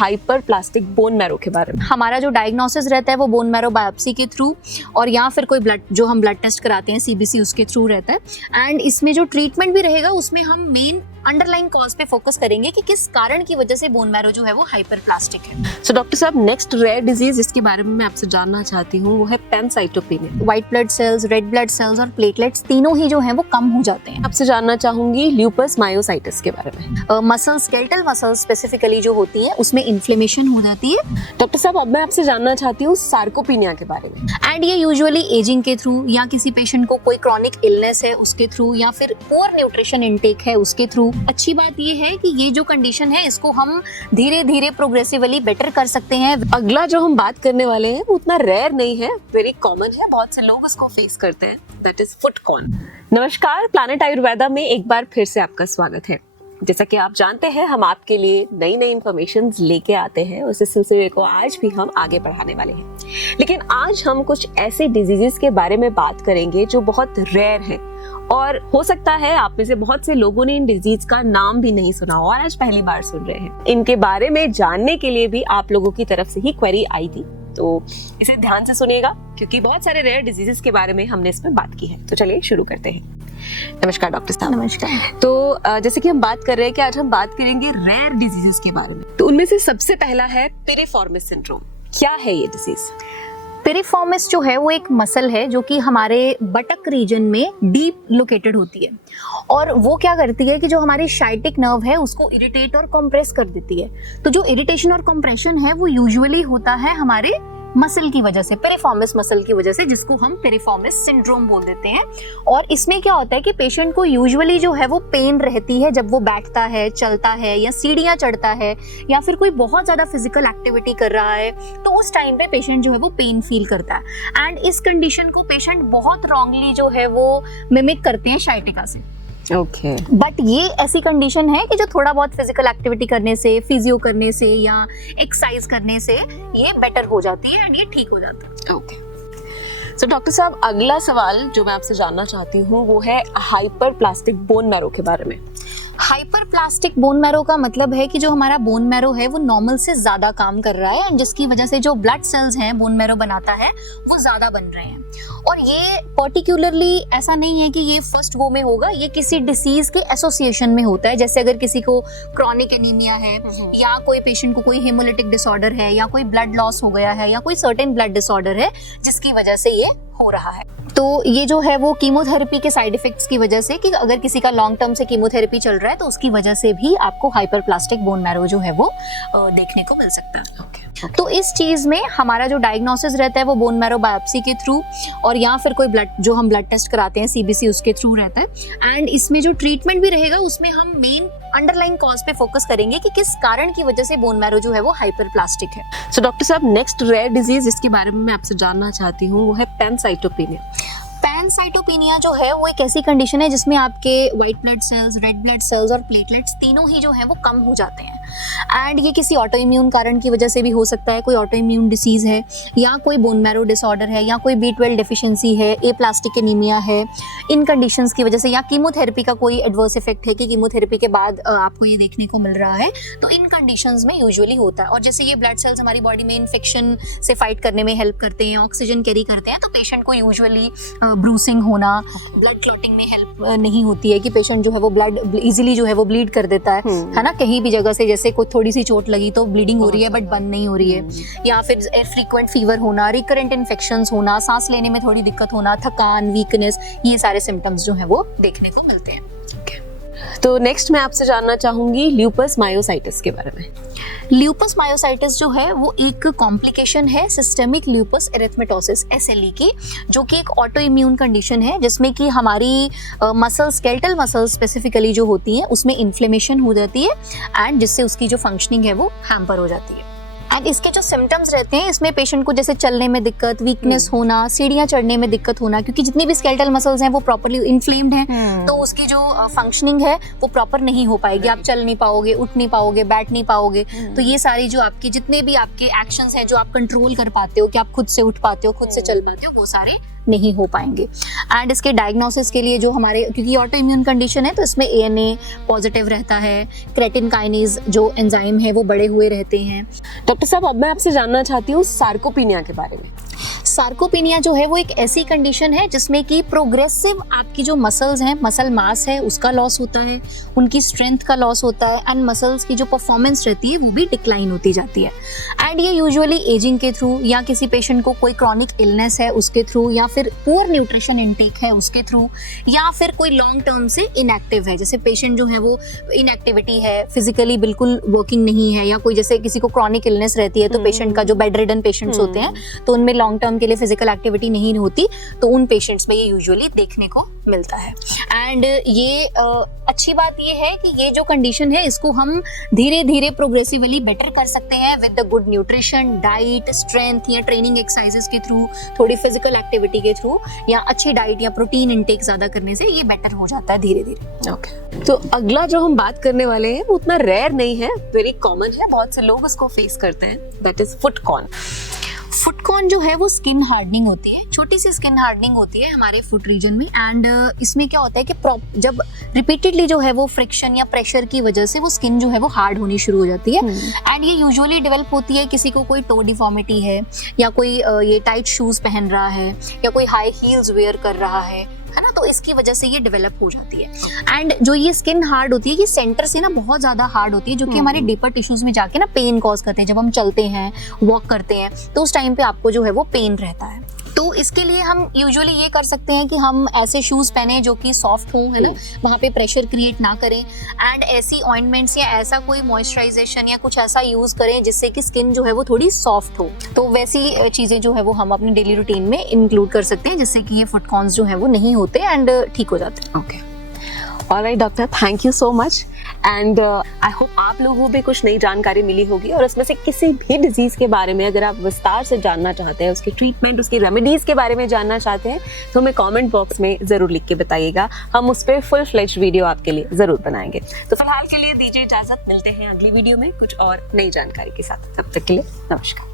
Hyperplastic bone marrow के बारे में। हमारा जो डायग्नोसिस रहता है वो बोन मैरो बायोप्सी के थ्रू और या फिर कोई ब्लड जो हम ब्लड टेस्ट कराते हैं सीबीसी उसके थ्रू रहता है। एंड इसमें जो ट्रीटमेंट भी रहेगा उसमें हम मेन अंडरलाइन कॉज पे फोकस करेंगे कि किस कारण की वजह से बोन मैरो जो है वो हाइपरप्लास्टिक है। सो डॉक्टर साहब, नेक्स्ट रेयर डिजीज जिसके बारे में मैं आपसे जानना चाहती हूँ वो है pancytopenia. White blood cells, red blood cells और प्लेटलेट्स तीनों ही जो है वो कम हो जाते हैं। आपसे जानना चाहूंगी ल्यूपस मायोसाइटिस के बारे में। मसल स्केलेटल मसल्स स्पेसिफिकली जो होती हैं उसमें इन्फ्लेमेशन हो जाती है। डॉक्टर साहब, अब मैं आपसे जानना चाहती हूँ सार्कोपीनिया के बारे में। एंड ये यूजुअली एजिंग के थ्रू या किसी पेशेंट को कोई क्रॉनिक इलनेस है उसके थ्रू या फिर पुअर न्यूट्रिशन इनटेक है उसके थ्रू। अच्छी बात ये है कि ये जो कंडीशन है इसको हम धीरे धीरे प्रोग्रेसिवली बेटर कर सकते हैं। अगला जो हम बात करने वाले हैं वो उतना रेयर नहीं है, वेरी कॉमन है, बहुत से लोग उसको फेस करते हैं, दैट इज फुट कॉर्न। नमस्कार, प्लैनेट आयुर्वेदा में एक बार फिर से आपका स्वागत है। जैसा कि आप जानते हैं हम आपके लिए नई नई इन्फॉर्मेशन लेके आते हैं, उस सिलसिले को आज भी हम आगे बढ़ाने वाले हैं। लेकिन आज हम कुछ ऐसे डिजीजेस के बारे में बात करेंगे जो बहुत रेयर है और हो सकता है आप में से बहुत से लोगों ने इन डिजीज का नाम भी नहीं सुना और आज पहली बार सुन रहे हैं। इनके बारे में जानने के लिए भी आप लोगों की तरफ से ही क्वेरी आई थी, तो इसे ध्यान से सुनिएगा क्योंकि बहुत सारे रेयर डिजीजेस के बारे में हमने इसमें बात की है। तो चलिए शुरू करते हैं। नमस्कार डॉक्टर साहब। नमस्कार। तो जैसे कि हम बात कर रहे हैं कि आज हम बात करेंगे रेयर डिजीजेस के बारे में, तो उनमें से सबसे पहला है पिरिफॉर्मिस सिंड्रोम। क्या है ये डिजीज? पिरिफॉर्मिस जो है वो एक मसल है जो कि हमारे बटक रीजन में डीप लोकेटेड होती है और वो क्या करती है कि जो हमारी शाइटिक नर्व है उसको इरिटेट और कंप्रेस कर देती है। तो जो इरिटेशन और कंप्रेशन है वो यूजुअली होता है हमारे मसल की वजह से, पिरिफॉर्मिस मसल की वजह से, जिसको हम पिरिफॉर्मिस सिंड्रोम बोल देते हैं। और इसमें क्या होता है कि पेशेंट को यूजुअली जो है वो पेन रहती है जब वो बैठता है, चलता है या सीढ़ियां चढ़ता है या फिर कोई बहुत ज्यादा फिजिकल एक्टिविटी कर रहा है, तो उस टाइम पे पेशेंट जो है वो पेन फील करता है। एंड इस कंडीशन को पेशेंट बहुत रॉन्गली जो है वो मिमिक करते हैं शाइटिका से। ओके। बट ये ऐसी कंडीशन है कि जो थोड़ा बहुत फिजिकल एक्टिविटी करने से, फिजियो करने से या एक्सरसाइज करने से ये बेटर हो जाती है एंड ये ठीक हो जाता है। ओके। सो डॉक्टर साहब, अगला सवाल जो मैं आपसे जानना चाहती हूँ वो है हाइपरप्लास्टिक बोन मैरो के बारे में। हाइपरप्लास्टिक बोन मैरो का मतलब है कि जो हमारा बोन मैरो है वो नॉर्मल से ज्यादा काम कर रहा है, जिसकी वजह से जो ब्लड सेल्स हैं बोन मैरो बनाता है वो ज्यादा बन रहे हैं। और ये पर्टिकुलरली ऐसा नहीं है कि ये फर्स्ट गो में होगा, ये किसी डिसीज के एसोसिएशन में होता है। जैसे अगर किसी को क्रॉनिक एनीमिया है या कोई पेशेंट को कोई हेमोलिटिक डिसऑर्डर है या कोई ब्लड लॉस हो गया है या कोई सर्टेन ब्लड डिसऑर्डर है जिसकी वजह से ये हो रहा है, तो ये जो है वो कीमोथेरेपी के साइड इफेक्ट्स की वजह से, कि अगर किसी का लॉन्ग टर्म से कीमोथेरेपी चल रहा है तो उसकी वजह से भी आपको हाइपरप्लास्टिक बोन मैरो जो है वो देखने को मिल सकता है। तो इस चीज में हमारा जो डायग्नोसिस रहता है वो बोन मैरो बायोप्सी के थ्रू और या फिर कोई ब्लड जो हम ब्लड टेस्ट कराते हैं सीबीसी उसके थ्रू रहता है। एंड इसमें जो ट्रीटमेंट भी रहेगा उसमें हम मेन अंडरलाइन कॉज पे फोकस करेंगे कि किस कारण की वजह से बोन मैरो जो है वो हाइपरप्लास्टिक है। सो डॉक्टर साहब, नेक्स्ट रेयर डिजीज जिसके बारे में मैं आपसे जानना चाहती हूँ वो है पैनसाइटोपेनिया। पैनसाइटोपेनिया जो है वो एक ऐसी कंडीशन है जिसमें आपके white blood cells, red blood cells और प्लेटलेट्स तीनों ही जो है वो कम हो जाते हैं। एंड ये किसी ऑटो इम्यून कारण की वजह से भी हो सकता है, कोई ऑटो इम्यून डिसीज है या कोई बोन मैरो डिसऑर्डर है या कोई B12 डेफिशिएंसी है, एप्लास्टिक एनीमिया है, इन कंडीशंस की वजह से, या कीमोथेरेपी का कोई एडवर्स इफेक्ट है कि कीमोथेरेपी के बाद आपको ये देखने को मिल रहा है, तो इन कंडीशंस में यूजुअली होता है। और जैसे ये ब्लड सेल्स हमारी बॉडी में इन्फेक्शन से फाइट करने में हेल्प करते हैं, ऑक्सीजन कैरी करते हैं, तो पेशेंट को यूजुअली ब्रूसिंग होना, ब्लड क्लॉटिंग में हेल्प नहीं होती है कि पेशेंट जो है वो ब्लड इजीली जो है वो ब्लीड कर देता है ना, कहीं भी जगह से, जैसे कोई थोड़ी सी चोट लगी तो ब्लीडिंग हो रही है बट बंद नहीं हो रही है, या फिर फ्रीक्वेंट फीवर होना, रिकरेंट इन्फेक्शंस होना, सांस लेने में थोड़ी दिक्कत होना, थकान, वीकनेस, ये सारे सिम्टम्स जो है वो देखने को मिलते हैं। तो नेक्स्ट मैं आपसे जानना चाहूंगी ल्यूपस मायोसाइटिस के बारे में। ल्यूपस मायोसाइटिस जो है वो एक कॉम्प्लिकेशन है सिस्टेमिक ल्यूपस एरिथमेटोसिस SLE की, जो कि एक ऑटो इम्यून कंडीशन है जिसमें कि हमारी मसल स्केलेटल मसल्स स्पेसिफिकली जो होती हैं उसमें इन्फ्लेमेशन हो जाती है एंड जिससे उसकी जो फंक्शनिंग है वो हैम्पर हो जाती है। एंड इसके जो सिम्टम्स रहते हैं इसमें पेशेंट को जैसे चलने में दिक्कत, वीकनेस होना, सीढ़ियां चढ़ने में दिक्कत होना, क्योंकि जितनी भी स्केलेटल मसल्स हैं वो प्रॉपर्ली इन्फ्लेम्ड हैं, तो उसकी जो फंक्शनिंग है वो प्रॉपर नहीं हो पाएगी। आप चल नहीं पाओगे, उठ नहीं पाओगे, बैठ नहीं पाओगे। तो ये सारी जो आपकी जितने भी आपके एक्शंस हैं जो आप कंट्रोल कर पाते हो कि आप खुद से उठ पाते हो, खुद से चल पाते हो, वो सारे नहीं हो पाएंगे। एंड इसके डायग्नोसिस के लिए जो हमारे, क्योंकि ऑटो इम्यून कंडीशन है तो इसमें ANA पॉजिटिव रहता है, क्रेटिन काइनेज जो एंजाइम है वो बढ़े हुए रहते हैं। डॉक्टर साहब, अब मैं आपसे जानना चाहती हूँ सार्कोपीनिया के बारे में। सार्कोपीनिया जो है वो एक ऐसी कंडीशन है जिसमें कि प्रोग्रेसिव आपकी जो मसल्स हैं, मसल मास है उसका लॉस होता है, उनकी स्ट्रेंथ का लॉस होता है एंड मसल्स की जो परफॉर्मेंस रहती है वो भी डिक्लाइन होती जाती है। एंड ये यूजुअली एजिंग के थ्रू, या किसी पेशेंट को कोई क्रॉनिक इलनेस है उसके थ्रू, या फिर पुअर न्यूट्रिशन इनटेक है उसके थ्रू, या फिर कोई लॉन्ग टर्म से इनएक्टिव है, जैसे पेशेंट जो है वो इनएक्टिविटी है, फिजिकली बिल्कुल वर्किंग नहीं है, या कोई जैसे किसी को क्रॉनिक इलनेस रहती है तो पेशेंट का जो बेड रिडन पेशेंट्स होते हैं तो उनमें लॉन्ग टर्म के लिए फिजिकल एक्टिविटी नहीं होती, तो उन पेशेंट्स में ये यूजुअली देखने को मिलता है। एंड ये अच्छी बात ये है कि ये जो कंडीशन है इसको हम धीरे धीरे प्रोग्रेसिवली बेटर कर सकते हैं with the good nutrition, diet, strength या ट्रेनिंग एक्सरसाइजेस के थ्रू, थोड़ी फिजिकल एक्टिविटी के थ्रू, या अच्छी डाइट या प्रोटीन इनटेक ज्यादा करने से ये बेटर हो जाता है धीरे धीरे। ओके, तो अगला जो हम बात करने वाले हैं वो उतना रेयर नहीं है, वेरी कॉमन है, बहुत से लोग उसको फेस करते हैं, that is foot corn. Foot corn जो है वो स्किन हार्डनिंग होती है, छोटी सी स्किन हार्डनिंग होती है हमारे फुट रीजन में। एंड इसमें क्या होता है कि जब रिपीटेडली जो है वो फ्रिक्शन या प्रेशर की वजह से वो स्किन जो है वो हार्ड होनी शुरू हो जाती है। एंड ये यूजुअली डेवलप होती है किसी को कोई टो डिफॉर्मिटी है, या कोई ये टाइट शूज पहन रहा है, या कोई हाई हील्स वेयर कर रहा है ना, तो इसकी वजह से ये डेवलप हो जाती है। एंड जो ये स्किन हार्ड होती है ये सेंटर से ना बहुत ज्यादा हार्ड होती है, जो कि हमारे डीपर टिश्यूज में जाके ना पेन कॉज करते हैं। जब हम चलते हैं, वॉक करते हैं, तो उस टाइम पे आपको जो है वो पेन रहता है। तो इसके लिए हम यूजुअली ये कर सकते हैं कि हम ऐसे शूज पहने जो कि सॉफ्ट हो, है ना, वहाँ पे प्रेशर क्रिएट ना करें। एंड ऐसी ऑइंटमेंट्स या ऐसा कोई मॉइस्चराइजेशन या कुछ ऐसा यूज करें जिससे कि स्किन जो है वो थोड़ी सॉफ्ट हो। तो वैसी चीजें जो है वो हम अपनी डेली रूटीन में इंक्लूड कर सकते हैं जिससे कि ये फुट कॉर्न्स जो है वो नहीं होते एंड ठीक हो जाते हैं। Okay, alright doctor, thank you so much. And I hope आप लोगों को भी कुछ नई जानकारी मिली होगी, और उसमें से किसी भी डिजीज के बारे में अगर आप विस्तार से जानना चाहते हैं, उसकी ट्रीटमेंट, उसकी रेमेडीज के बारे में जानना चाहते हैं, तो हमें कमेंट बॉक्स में जरूर लिख के बताइएगा, हम उस पर फुल फ्लेज्ड वीडियो आपके लिए जरूर बनाएंगे। तो फिलहाल के लिए दीजिए इजाजत, मिलते हैं अगली वीडियो में कुछ और नई जानकारी के साथ। तब तक के लिए नमस्कार।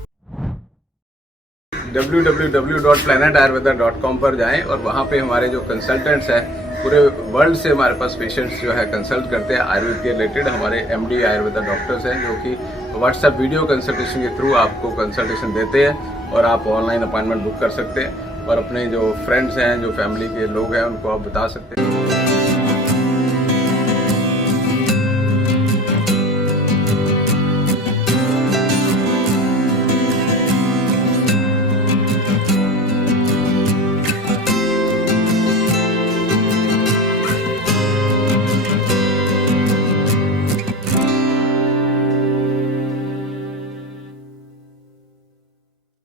www.planetayurveda.com पर जाएं और वहाँ पे हमारे जो कंसल्टेंट्स हैं पूरे वर्ल्ड से हमारे पास पेशेंट्स जो है कंसल्ट करते हैं आयुर्वेद के रिलेटेड। हमारे MD आयुर्वेदा डॉक्टर्स हैं जो कि व्हाट्सएप वीडियो कंसल्टेशन के थ्रू आपको कंसल्टेशन देते हैं, और आप ऑनलाइन अपॉइंटमेंट बुक कर सकते हैं, और अपने जो फ्रेंड्स हैं, जो फैमिली के लोग हैं, उनको आप बता सकते हैं।